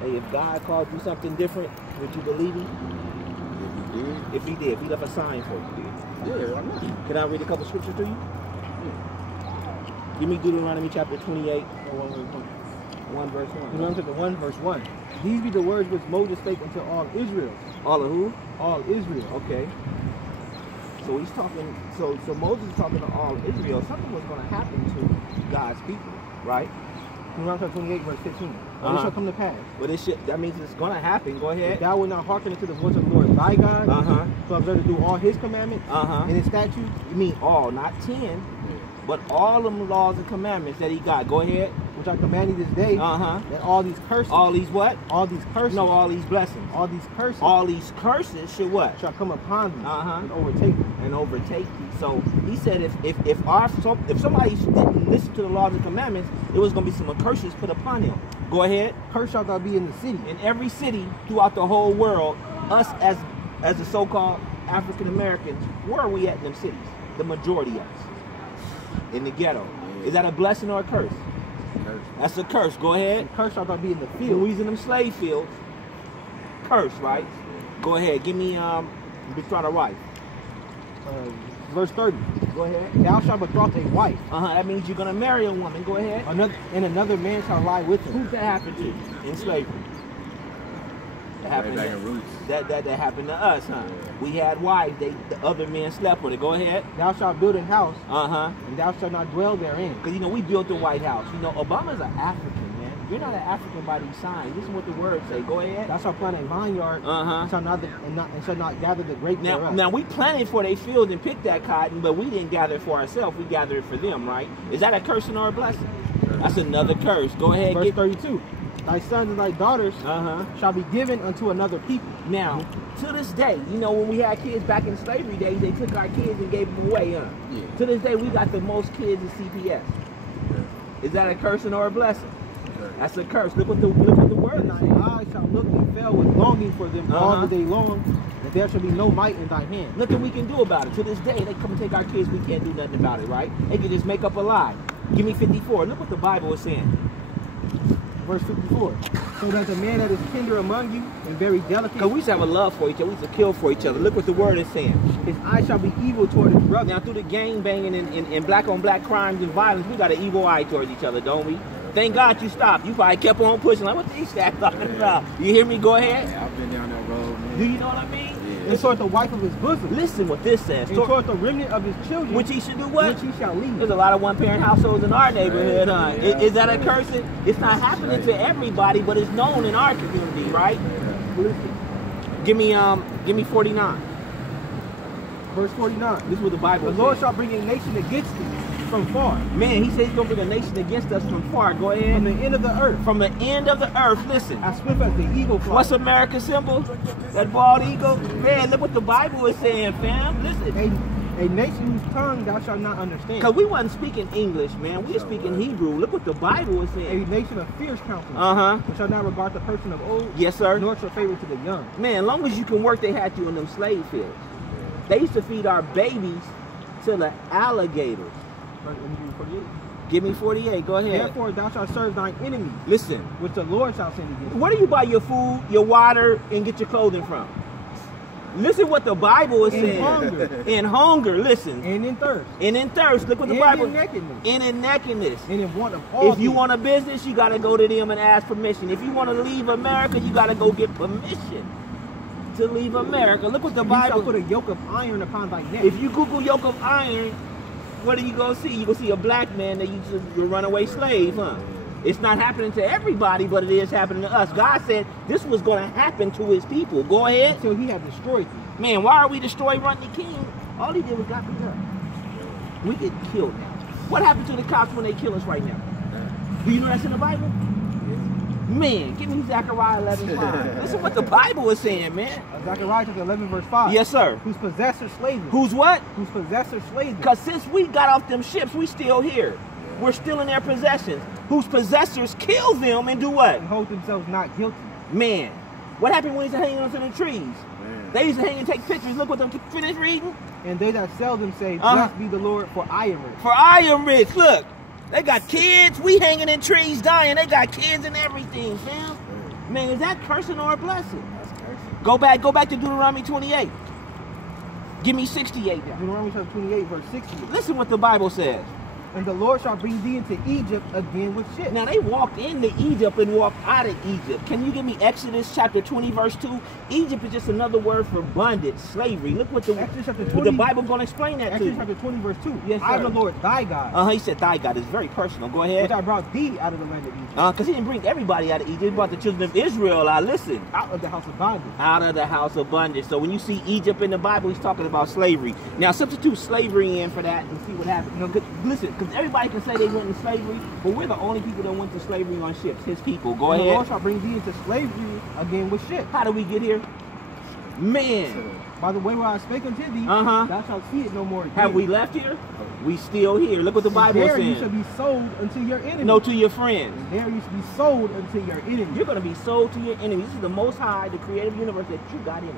Hey, if God called you something different, would you believe him? If he did, if he left a sign for you. Yeah, why not? Can I read a couple scriptures to you? Yeah. Give me Deuteronomy chapter 28, 1 verse 1. Deuteronomy chapter 1, verse 1. These be the words which Moses spake unto all Israel. All of who? All Israel. Okay. So he's talking, so Moses is talking to all Israel. Something was going to happen to God's people, right? Deuteronomy chapter 28, verse 15. And it shall come to pass. But it should, that means it's going to happen. Go ahead. If thou wilt not hearken unto the voice of the Lord thy God, to observe to do all his commandments and his statutes. You mean all, not 10, but all them laws and commandments that he got. Go ahead. Which I command you this day, that all these curses. All these what? All these curses. No, all these blessings. All these curses. All these curses should what? Shall come upon thee and overtake thee. And overtake thee. So he said if somebody didn't listen to the laws and commandments, it was going to be some curses put upon him. Go ahead. Cursed shalt thou be in the city. In every city throughout the whole world, us as the so-called African Americans, where are we at in them cities? The majority of us. In the ghetto. Is that a blessing or a curse? Curse. That's a curse. Go ahead. Cursed shalt thou be in the When field. we was in them slave fields, curse, right? Go ahead. Give me betroth a wife. Verse 30. Go ahead. Thou shalt betroth a wife. That means you're gonna marry a woman. Go ahead. Another man shall lie with her. Who's that happened to? In slavery. That happened. Back in roots. That happened to us, huh? We had wives. The other men slept with it. Go ahead. Thou shalt build a house. And thou shalt not dwell therein. Because we built the White House. Obama's an African, man. You're not an African by these signs. This is what the words say. Go ahead. Thou shalt plant a vineyard. And shall not gather the grapes thereof. Now we planted for their field and picked that cotton, but we didn't gather it for ourselves. We gathered it for them, right? Is that a curse or a blessing? That's another curse. Go ahead. Verse 32. Thy sons and thy daughters shall be given unto another people. Now, to this day, when we had kids back in slavery days, they took our kids and gave them away, huh? Yeah. To this day, we got the most kids in CPS. Yeah. Is that a curse or a blessing? Curse. That's a curse. Look what the word And is. thine eyes shall look and fail with longing for them all the day long, that there shall be no might in thy hand. Nothing we can do about it. To this day, they come and take our kids. We can't do nothing about it, right? They can just make up a lie. Give me 54. Look what the Bible is saying. Verse 54. So that the man that is tender among you and very delicate. Because we used to have a love for each other. We used to kill for each other. Look what the word is saying. His eye shall be evil toward his brother. Now, through the gang banging and black on black crimes and violence, we got an evil eye towards each other, don't we? Thank God you stopped. You probably kept on pushing. Like, what these stats talking about? You hear me? Go ahead. Yeah, I've been down that road, man. Do you know what I mean? Yeah. And toward the wife of his bosom. Listen what this says. And toward the remnant of his children. Which he should do what? Which he shall leave. There's a lot of one-parent households in our neighborhood, huh? Yeah. Is that a curse? It's not happening to everybody, but it's known in our community, right? Listen. Give me 49. Verse 49. This is what the Bible says. The Lord shall bring a nation against thee from far. Man, he says he's going to bring a nation against us from far. Go ahead. From the end of the earth. From the end of the earth. Listen. As swift as the eagle flies. What's America's symbol? That bald eagle? Man, look what the Bible is saying, fam. Listen. A nation whose tongue thou shalt not understand. Because we wasn't speaking English, man. We were speaking Hebrew. Look what the Bible is A saying. nation of fierce countenance. Which shall not regard the person of old. Yes, sir. Nor show favor to the young. Man, as long as you can work, they had you in them slave fields. They used to feed our babies to the alligators. Give me 48. Go ahead. Therefore thou shalt serve thine enemy. Listen. Which the Lord shall send against thee. Where do you buy your food, your water, and get your clothing from? Listen what the Bible is saying. Hunger. In hunger, listen. And in thirst. And in thirst. Look what the And Bible. in nakedness. And in nakedness. And in want of all If you things. want a business, you got to go to them and ask permission. If you want to leave America, you got to go get permission to leave America. Look what the You shall Bible. put a yoke of iron upon thy neck. If you Google yoke of iron, what are you going to see? You're going to see a black man that used to be a runaway slave, huh? It's not happening to everybody, but it is happening to us. God said this was going to happen to his people. Go ahead. Until he have destroyed thee. Man, why are we destroying Rodney King? All he did was got beat up. We get killed now. What happened to the cops when they kill us right now? Do you know that's in the Bible? Man, give me Zechariah 11:5. Listen what the Bible is saying, man. Zechariah chapter 11 verse 5. Yes, sir. Whose possessor slaves thee. Who's what? Whose possessor slaves thee. Because since we got off them ships, we still here. We're still in their possessions. Whose possessors kill them and do what? And hold themselves not guilty. Man, what happened when they used to hang onto the trees? Man. They used to hang and take pictures. Look what them finished reading. And they that sell them say, blessed be the Lord, for I am rich. For I am rich. Look, they got kids. We hanging in trees dying. They got kids and everything, fam. Man, is that cursing or a blessing? That's cursing. Go back to Deuteronomy 28. Give me 68 now. Deuteronomy chapter 28, verse 60. Listen what the Bible says. And the Lord shall bring thee into Egypt again with ships. Now they walked into Egypt and walked out of Egypt. Can you give me Exodus chapter 20 verse 2? Egypt is just another word for bondage, slavery. Look what the Exodus chapter 20, what the Bible gonna explain that to Exodus you. chapter 20, verse 2. Yes, I am sir. the Lord thy God, He said thy God. It's very personal. Go which ahead. I brought thee out of the land of Egypt, Because he didn't bring everybody out of Egypt. He brought the children of Israel out. Listen. out of the house of bondage. Out of the house of bondage. So when you see Egypt in the Bible, he's talking about slavery. Now substitute slavery in for that and see what happens. You know, listen, because everybody can say they went in slavery, but we're the only people that went to slavery on ships. His people. Go And the ahead. Lord shall bring thee into slavery again with ships. How do we get here? Man. By the way where I spake unto thee, Uh-huh. thou shalt see it no more again. Have we left here? We still here. Look what the Bible is There you shall saying. be sold unto your enemy. No to your friends. There you shall be sold unto your enemy. You're going to be sold to your enemies. This is the Most High, the creative universe, that you got enemies.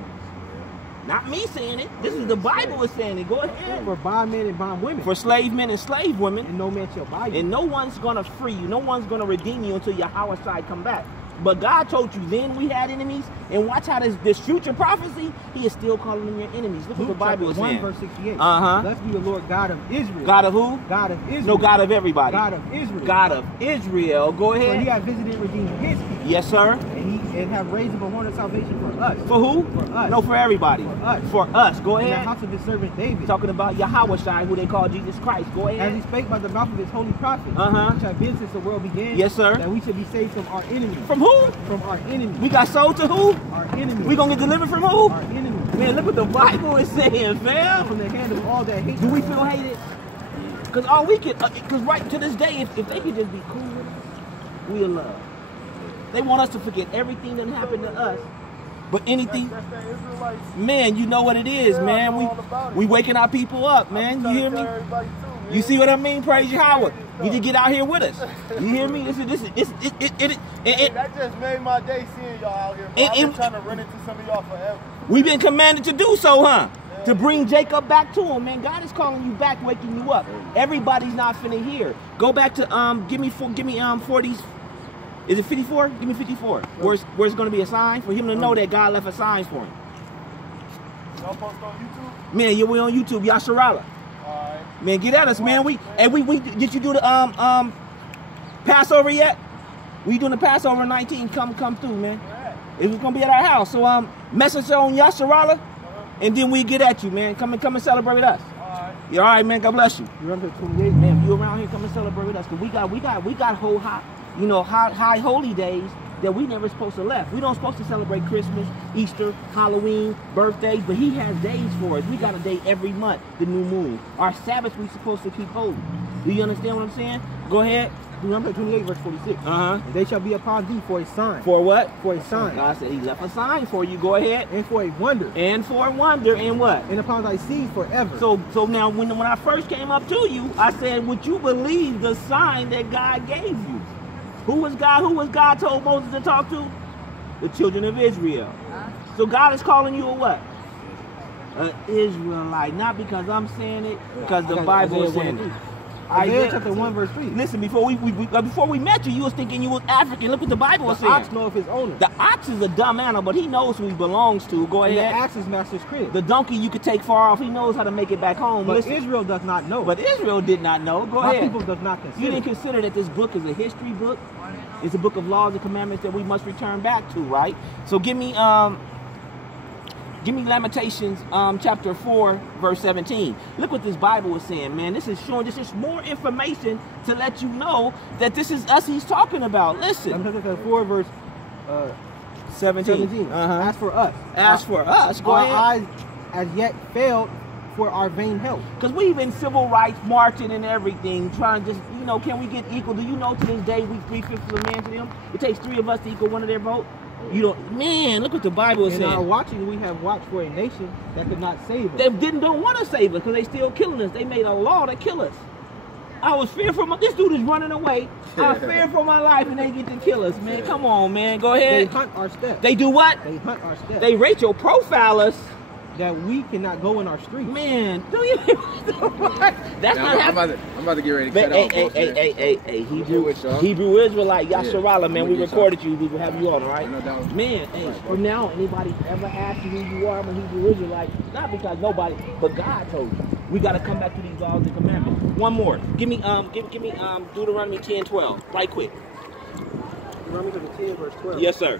Not me saying it. This is the Bible is saying it. Go ahead. For bondmen and bondwomen. For slave men and slave women. And no man shall buy you. And no one's going to free you. No one's going to redeem you until Yahweh side come back. But God told you then we had enemies. And watch how this future prophecy, he is still calling them your enemies. Look what the Luke Bible is chapter 1 saying. verse 68. Uh-huh. Blessed be the Lord God of Israel. God of who? God of Israel. No, God of everybody. God of Israel. God of Israel. Go For he ahead. hath visited and redeemed his people. Yes, sir. And have raised up a horn of salvation for us. For who? For us. No, for everybody. For us. For us. Go In the ahead. house of his servant David. Talking about Yahweh Shai, who they call Jesus Christ. Go As he ahead. spake by the mouth of his holy prophets. Uh-huh. Which have been since the world began. Yes, sir. That we should be saved from our enemies. From who? From our enemies. We got sold to who? Our enemies. We gonna get delivered from who? Our enemies. Man, look what the Bible is saying, fam. From the hand of all that hate. Do we feel hated? Because all we can, because right to this day, if they could just be cool with us, we'll love. They want us to forget everything that happened to us, but anything, That's that Israelite. man, you know what it is, Yeah, I man. know all about it. We waking our people up, man. You Trying to hear tell me? everybody too, man. You see what I mean? Praise Yahweh. You need to get out here with us. You hear me? Hey, that just made my day seeing y'all out here. Bro. I've been trying to run into some of y'all forever. We've been commanded to do so, huh? To bring Jacob back to him, man. God is calling you back, waking you up. Everybody's not finna hear. Go back to give me 40s. Is it 54? Give me 54. Where's gonna be a sign for him to know that God left a sign for him. Y'all post on YouTube? Man, we on YouTube, Yasharala. Alright. Man, get at us, man. We did you do the Passover yet? We doing the Passover 19. Come through, man. It's gonna be at our house. So message on Yasharala, and then we get at you, man. Come and celebrate with us. Alright. Yeah, all right, man. God bless you. You remember 28? Man, if you around here, come and celebrate with us. Cause we got whole high holy days that we never supposed to left. We don't supposed to celebrate Christmas, Easter, Halloween, birthdays, but he has days for us. We got a day every month, the new moon. Our Sabbath we supposed to keep holy. Do you understand what I'm saying? Go ahead. Remember 28 verse 46. Uh-huh. And they shall be upon thee for a sign. For what? For a sign. God said he left a sign for you. Go ahead. And for a wonder. And for a wonder and what? And upon thy seed forever. So now when I first came up to you, I said, would you believe the sign that God gave you? Who was God told Moses to talk to? The children of Israel. So God is calling you a what? An Israelite. Not because I'm saying it, because the Bible is saying it. Isaiah chapter 1 verse 3. Listen, before we met you, you was thinking you was African. Look what the Bible is The saying. ox knoweth his owner. The ox is a dumb animal, but he knows who he belongs to. Go And the ahead. axe is master's crib. The donkey you could take far off. He knows how to make it back home. But Listen. Israel does not know. But Israel did not know. Go My ahead. people does not consider. You didn't consider that this book is a history book. It's a book of laws and commandments that we must return back to, right? So give me Lamentations chapter 4 verse 17. Look what this Bible is saying, man. This is showing just more information to let you know that this is us he's talking about. Listen. Lamentations chapter 4 verse 17. Uh-huh. As for us. As for us, go our ahead. eyes as yet failed for our vain help. Because we've been civil rights marching and everything, trying to just, can we get equal? Do you know to this day we 3/5 of a man to them? It takes 3 of us to equal 1 of their vote. You don't, man, look what the Bible is In our saying. watching, we have watched for a nation that could not save us. They don't want to save us because they still killing us. They made a law to kill us. I was fearful. This dude is running away. I fear for my life and they get to kill us, man. Come on, man. Go They ahead. hunt our steps. They do what? They hunt our steps. They Rachel profile us. that we cannot go in our streets. Man, do you? That's Now, not happening. I'm about to get ready to Man, cut off. hey, Jewish, y'all. Hebrew Israelite, Yasharallah, man, I'm we gonna get recorded you. We will have you on, all right? I know that was- Man, hey, Right, from now, anybody ever ask you who you are, I'm a Hebrew Israelite, not because nobody, but God told you. We got to come back to these laws and commandments. One more. Give me Deuteronomy 10:12, right quick. Deuteronomy 10, verse 12. Yes, sir.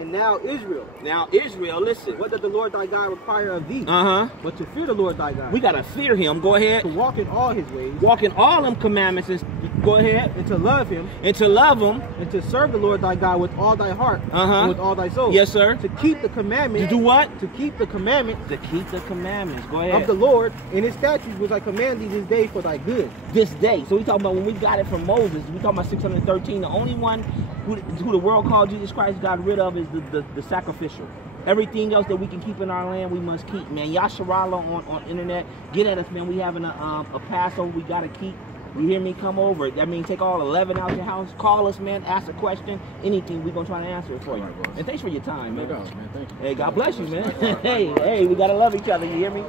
And now Israel, Now, Israel, listen. what does the Lord thy God require of thee? Uh-huh. But to fear the Lord thy God. We got to fear him. Go ahead. To walk in all his ways. Walk in all them commandments. And, go ahead. And to love him. And to love him. And to serve the Lord thy God with all thy heart. Uh-huh. And with all thy soul. Yes, sir. To keep the commandment. To do what? To keep the commandment. To keep the commandments. Go ahead. Of the Lord and his statutes which I command thee this day for thy good. This day. So we talking about when we got it from Moses. We talking about 613. The only one who the world called Jesus Christ got rid of is the sacrificial. Everything else that we can keep in our land, we must keep, man. Yasharallah on internet. Get at us, man. We having a Passover we got to keep. You hear me? Come over. That means take all 11 out your house. Call us, man. Ask a question. Anything. We're going to try to answer it for you. Right, boss. And thanks for your time, man. No doubt, man. Thank you. Hey, God bless you, man. Hey, we got to love each other. You hear me?